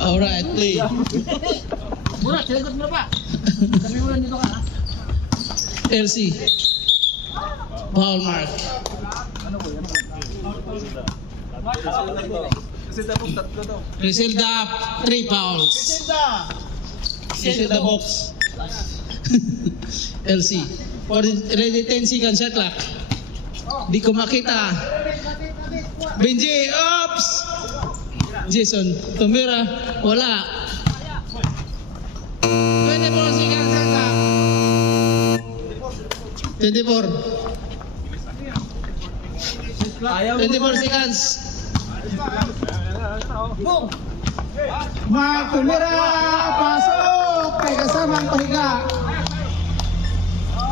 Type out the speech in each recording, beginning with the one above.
Alright, play. Mura, sinagot mo pa. Sabi mo lang dito ka, ha? LC. Foul mark. Griselda, 3 fouls. Griselda box. LC. For ready 10 seconds shot clock. Di ko makita. Benji, oops! Jason, tumira, wala. 24 seconds shot clock. 24. 24 seconds. Mark tumira, pasok, may kasamang pahiga.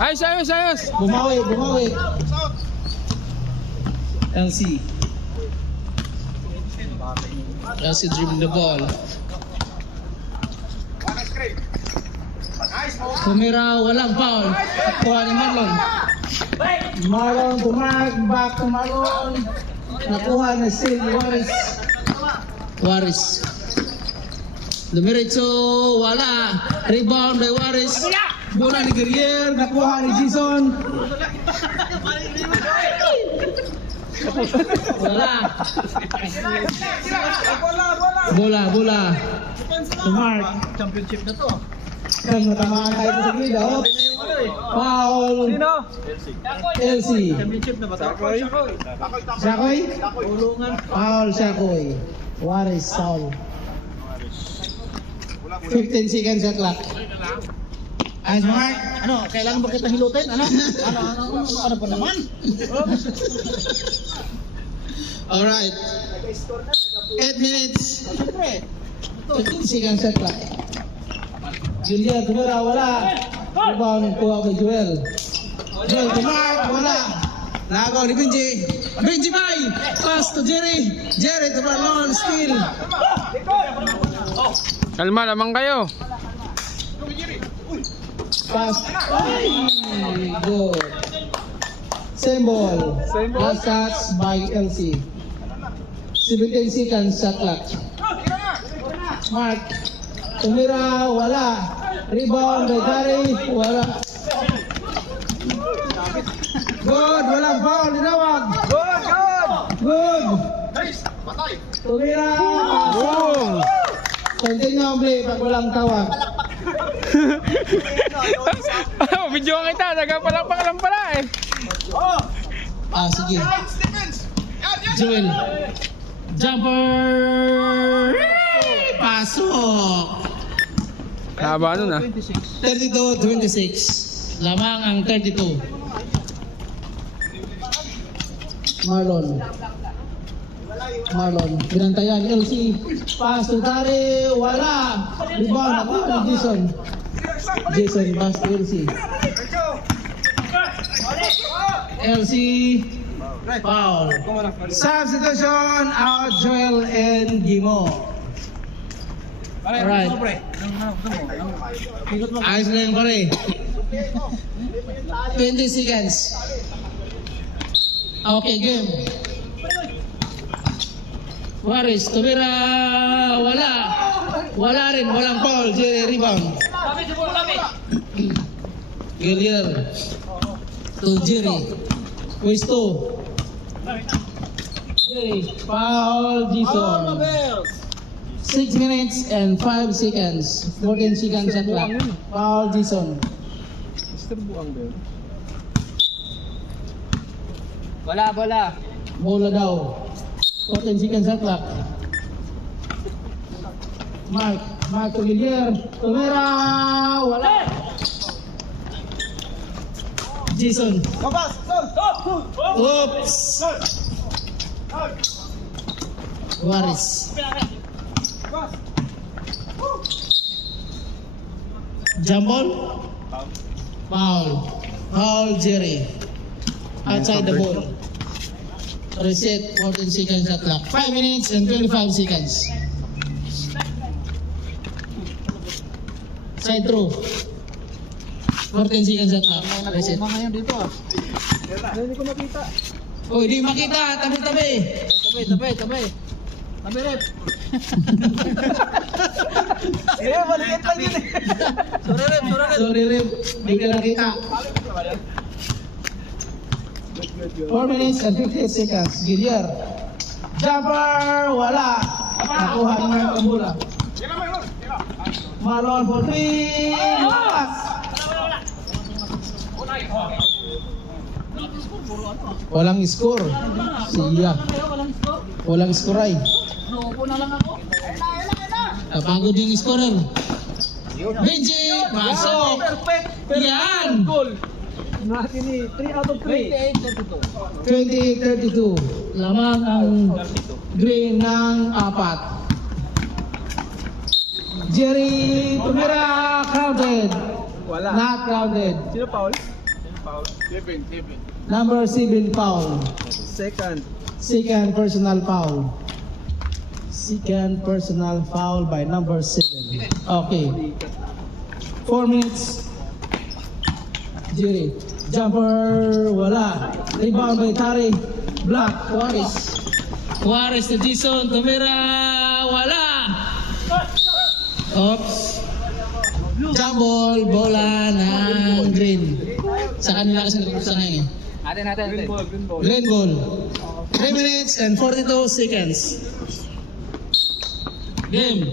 Ayos. Bumawi. LC. LC dribbling the ball. Tumira, walang foul. Kuha ni Marlon. Marlon to Mark, back to Marlon. Nakuha na si Waris. Dumiretso, wala. Rebound by Waris. Bola ni Guerrier. Nakuha ni Jason. Wala. Bola. To Mark. Championship na to. Kang natamaan tayo sa gilid. Foul. Sino? LC. Championship na ba to? Shakoy. Ulungan. Foul Shakoy. Waris foul. 15 seconds at clock. Ayos Mark. Ano, kailangan ba kita hilutin? Ano pa naman? Alright. 8 minutes. Siyempre. 15 seconds at clock. Julia tumira, wala. Rebound kuha kay Joel. Joel to Mark, wala. Lagaw ni Benji. Benji Bay. Pass to Jerry. Jerry to Marlon. Steal. Kalma naman kayo. Pass. Good. Same ball. Last touch by LC. 17 seconds shot clock. Mark. Tumira, wala. Rebound by Gary, wala. Good, walang foul, dinawag. Good. Tumira, pasok. Continue ang play pag walang tawag. Video kita, nagapalakpak lang pala eh. Sige. Joel. Jumper. Pasok. Haba nun ah. 32-26. Lamang ang 32. Marlon, binantayan, LC, pass to Tari, wala. Rebound, ako ni Jason. Jason, pass to LC. LC. Foul. Substitution, out Joel and Gimo. Alright. Ayos na yung pare. 20 seconds. Okay, game. Waris, tumira, wala. Wala rin, walang foul. Jerry, rebound. Guerrier. To Jerry. Westo. Jerry, foul, Jason. 6 minutes and 5 seconds. 14 seconds at clock. Foul, Jason. Bola. Bola daw. 14 seconds at clock. Mark to Guillier. Tumira, wala. Jason. Oops. Waris. Jump ball. Foul, Jerry. Outside the ball. Reset, 14 seconds at clock. 5 minutes and 25 seconds. Side throw. 14 seconds at clock. Reset. Mga ngayon dito ah. Hindi ko makita. Oh, hindi makita. Tabi-tabi. Tabi. Mabirit. Maliit lang yun eh. Sorry, Rip. Hindi ka nakita. 4 minutes and 58 seconds. Gillier. Jumper! Wala. Nakuha niya ang bola. Marlon for 3. Lakas. Walang score. Siya. Walang score ay. Nuupo na lang ako. Napagod yung scorer. Benji! Pasok! Perfect. Yan! Goal. Natin ni 3 out of 3. 28-32. Lamang ang green ng 4. Jerry tumira, counted. Wala. Not counted. Sino foul? Number 7 foul. Second. Second personal foul. Second personal foul by number 7. Okay. 4 minutes. Jerry. Jumper, wala. Rebound by Tari. Block, Juarez. Juarez to Jason, tumira, wala. Oops. Jump ball, bola ng green. Sa kanila kasi nagkukusa ngayon eh. Atin. Green ball. 3 minutes and 42 seconds. Game.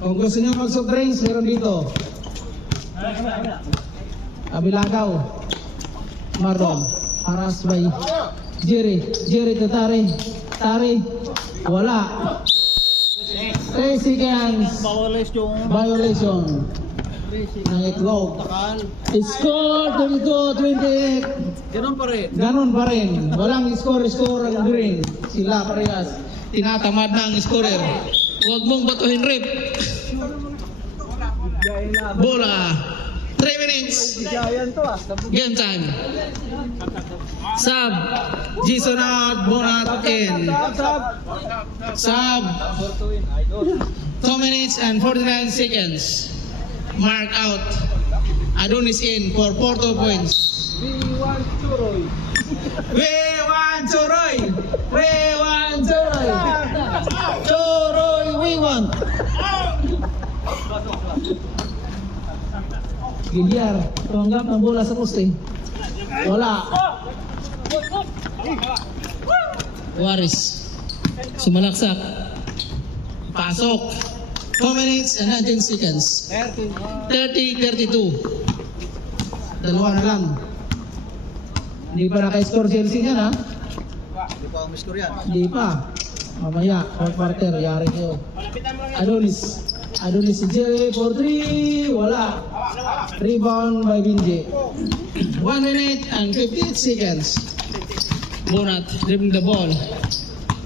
Kung gusto niyo mag-soft drinks, meron dito. Abilagaw. Marlon. Haras by Jerry. Jerry to Tari. Tari. Wala. 3 seconds. Violation. Ng itlog. Score 22-28. Ganun pa rin. Ganon pa rin. Walang score ang green. Sila parehas. Tinatamad na ang scorer. Huwag mong batuhin, Rip. Bola. 3 minutes. Giant to ah. Game time. Sub. Jason out. Bonat in. Sub. 2 minutes and 49 seconds. Mark out. Adonis in for 42 points. B1 Churoy. We want Choroy! We want Choroy! Choroy, we want! Giliar, tumanggap ng bola sa poste. Wala. Juarez. Sumalaksak. Pasok. 2 minutes and 19 seconds. 30-32. Dalawa na lang. Hindi pa naka-score Chelsea niyan ha? Hindi pa umiscore yan. Hindi pa. Mamaya, fourth quarter, yari kayo. Adonis. Adonis si Jerry for 3. Wala. Rebound by Binji. 1 minute and 58 seconds. Bonat dribbling the ball.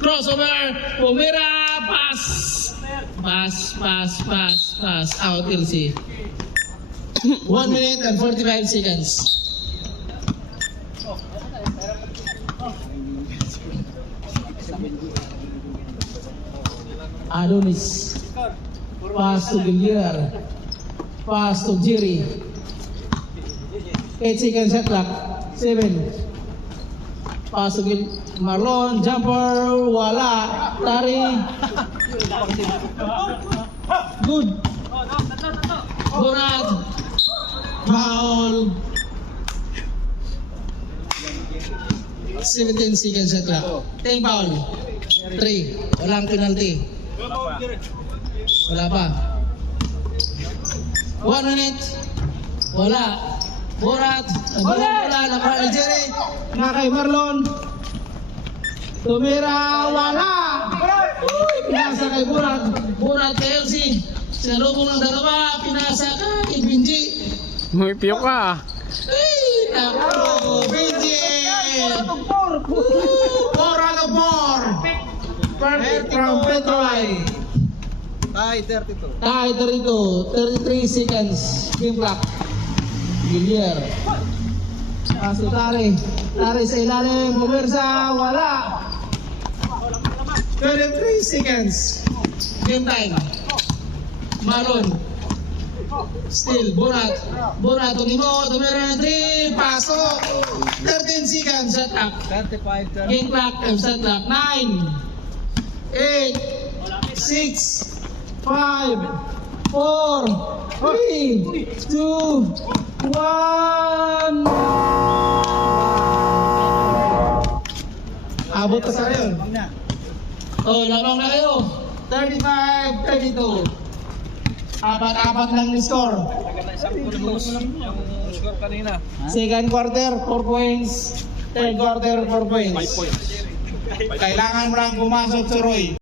Crossover. Pumira. Pass. Pass. Out LC. 1 minute and 45 seconds. Adonis. Pass to Gillier. Pass to Jerry. 8 seconds shot clock. 7. Pass to Marlon. Jumper. Wala. Tari. Good. Bonat. Foul. 17 seconds shot clock. 10 foul. 3. Walang penalty. Wala pa. 1 minute. Wala. Borat. Wala. Nakuha ni Jerry. Na kay Marlon. Tumira. Wala. Pinasa kay Borat. Borat kay LC. Sinalubong ng dalawa. Pinasa kay Binji. May piyo ka. Ay, naku. Binji. 4 out of 4. Perfect from Petroy. Ay, 32. Tie 32, 33 seconds. Game clock. Gillier. Paso Tari. Tari sa ilalim. Pumersa. Wala. 23 seconds. Game time. Marlon. Still, Bonat. Bonat, Tunimo, tumira ng 3, pasok. 13 seconds, shot clock. 35, Game clock, shot clock. 9, 8, 6, 5, 4, 3, 2, 1. Abot pa sa kayo. Oh, lamang na kayo. 35-32. Apat-apat lang ni score. yung score kanina. Second quarter, 4 points. Third quarter, 4 points. Kailangan mo lang pumasok si Roy.